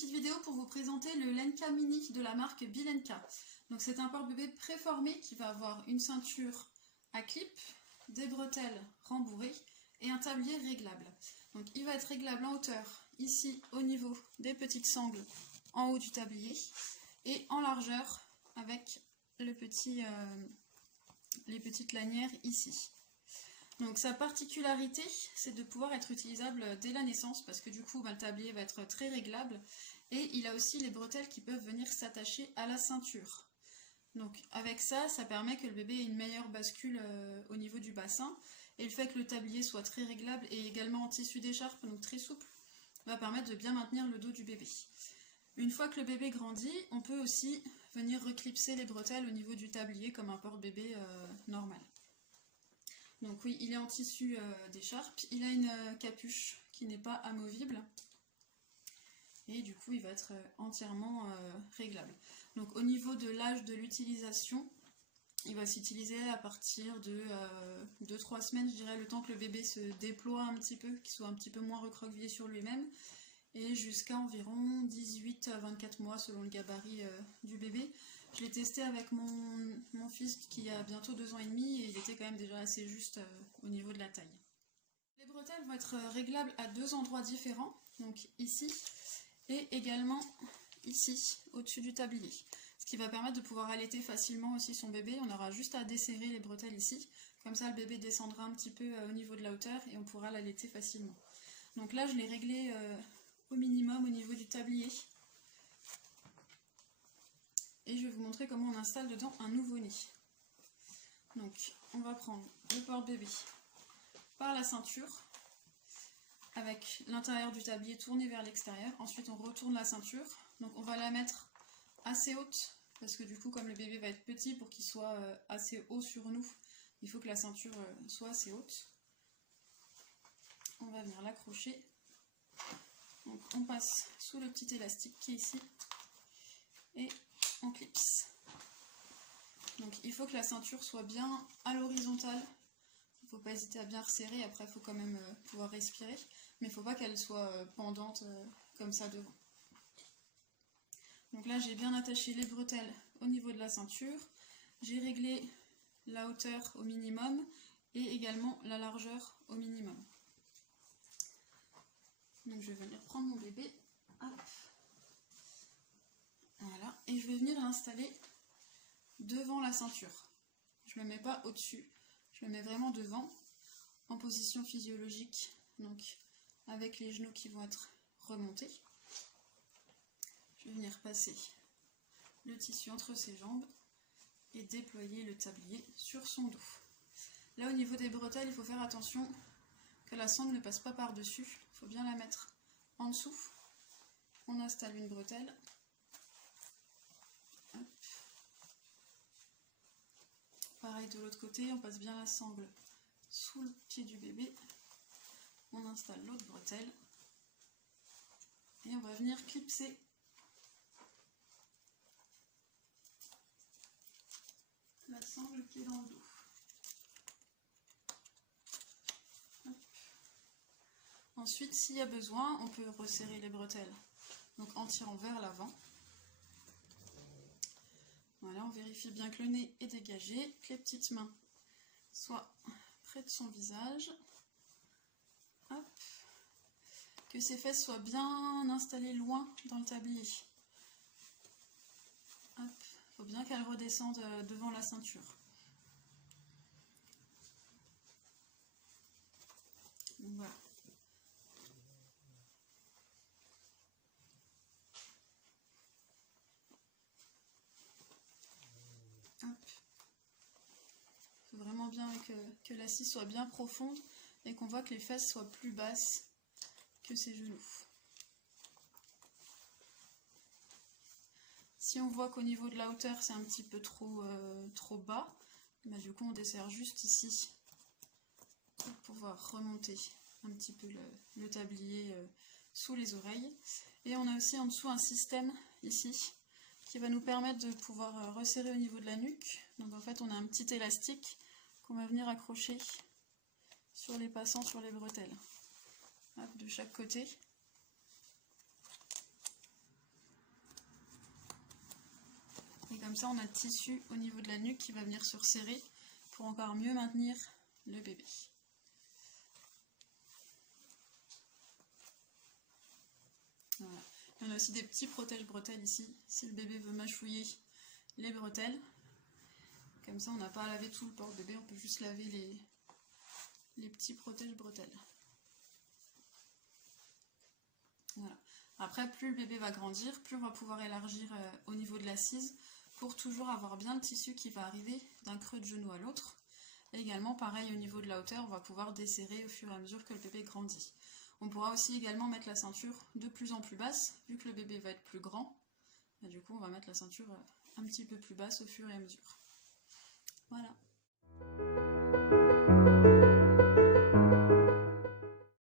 petite vidéo pour vous présenter le Lenka Mini de la marque Bilenka. Donc c'est un porte-bébé préformé qui va avoir une ceinture à clip, des bretelles rembourrées et un tablier réglable. Donc il va être réglable en hauteur, ici au niveau des petites sangles en haut du tablier, et en largeur avec les petites lanières ici. Donc sa particularité, c'est de pouvoir être utilisable dès la naissance parce que du coup le tablier va être très réglable et il a aussi les bretelles qui peuvent venir s'attacher à la ceinture. Donc avec ça, ça permet que le bébé ait une meilleure bascule au niveau du bassin, et le fait que le tablier soit très réglable et également en tissu d'écharpe, donc très souple, va permettre de bien maintenir le dos du bébé. Une fois que le bébé grandit, on peut aussi venir reclipser les bretelles au niveau du tablier comme un porte-bébé normal. Donc oui, il est en tissu d'écharpe, il a une capuche qui n'est pas amovible et du coup il va être entièrement réglable. Donc au niveau de l'âge de l'utilisation, il va s'utiliser à partir de 2-3 semaines, je dirais, le temps que le bébé se déploie un petit peu, qu'il soit un petit peu moins recroquevillé sur lui-même, et jusqu'à environ 18 à 24 mois selon le gabarit du bébé. Je l'ai testé avec mon fils qui a bientôt 2 ans et demi et il était quand même déjà assez juste au niveau de la taille. Les bretelles vont être réglables à 2 endroits différents, donc ici et également ici, au-dessus du tablier. Ce qui va permettre de pouvoir allaiter facilement aussi son bébé. On aura juste à desserrer les bretelles ici, comme ça le bébé descendra un petit peu au niveau de la hauteur et on pourra l'allaiter facilement. Donc là je l'ai réglé au minimum au niveau du tablier. Et je vais vous montrer comment on installe dedans un nouveau-né. Donc on va prendre le porte-bébé par la ceinture, avec l'intérieur du tablier tourné vers l'extérieur. Ensuite on retourne la ceinture, donc on va la mettre assez haute, parce que du coup comme le bébé va être petit, pour qu'il soit assez haut sur nous, il faut que la ceinture soit assez haute. On va venir l'accrocher. Donc on passe sous le petit élastique qui est ici, et on clipse. Donc il faut que la ceinture soit bien à l'horizontale. Il ne faut pas hésiter à bien resserrer, après il faut quand même pouvoir respirer, mais il ne faut pas qu'elle soit pendante comme ça devant. Donc là j'ai bien attaché les bretelles au niveau de la ceinture, j'ai réglé la hauteur au minimum et également la largeur au minimum. Donc je vais venir prendre mon bébé, hop. Voilà, et je vais venir l'installer devant la ceinture. Je ne le mets pas au-dessus, je le mets vraiment devant, en position physiologique, donc avec les genoux qui vont être remontés. Je vais venir passer le tissu entre ses jambes et déployer le tablier sur son dos. Là au niveau des bretelles, il faut faire attention que la sangle ne passe pas par-dessus, il faut bien la mettre en dessous. On installe une bretelle. Hop. Pareil de l'autre côté, on passe bien la sangle sous le pied du bébé. On installe l'autre bretelle et on va venir clipser la sangle qui est dans le dos. Hop. Ensuite, s'il y a besoin, on peut resserrer les bretelles, donc en tirant vers l'avant. Voilà, on vérifie bien que le nez est dégagé, que les petites mains soient près de son visage. Hop. Que ses fesses soient bien installées loin dans le tablier. Il faut bien qu'elles redescendent devant la ceinture. Donc voilà. Hop. Il faut vraiment bien que l'assise soit bien profonde et qu'on voit que les fesses soient plus basses que ses genoux. Si on voit qu'au niveau de la hauteur c'est un petit peu trop bas, bah du coup on desserre juste ici pour pouvoir remonter un petit peu le tablier sous les oreilles. Et on a aussi en dessous un système ici qui va nous permettre de pouvoir resserrer au niveau de la nuque. Donc en fait on a un petit élastique qu'on va venir accrocher sur les passants sur les bretelles. Hop, de chaque côté. Comme ça, on a le tissu au niveau de la nuque qui va venir se resserrer pour encore mieux maintenir le bébé. Voilà. On a aussi des petits protège-bretelles ici, si le bébé veut mâchouiller les bretelles. Comme ça, on n'a pas à laver tout le porte-bébé, on peut juste laver les petits protège-bretelles. Voilà. Après, plus le bébé va grandir, plus on va pouvoir élargir au niveau de l'assise pour toujours avoir bien le tissu qui va arriver d'un creux de genou à l'autre. Et également, pareil, au niveau de la hauteur, on va pouvoir desserrer au fur et à mesure que le bébé grandit. On pourra aussi également mettre la ceinture de plus en plus basse, vu que le bébé va être plus grand. Et du coup, on va mettre la ceinture un petit peu plus basse au fur et à mesure. Voilà.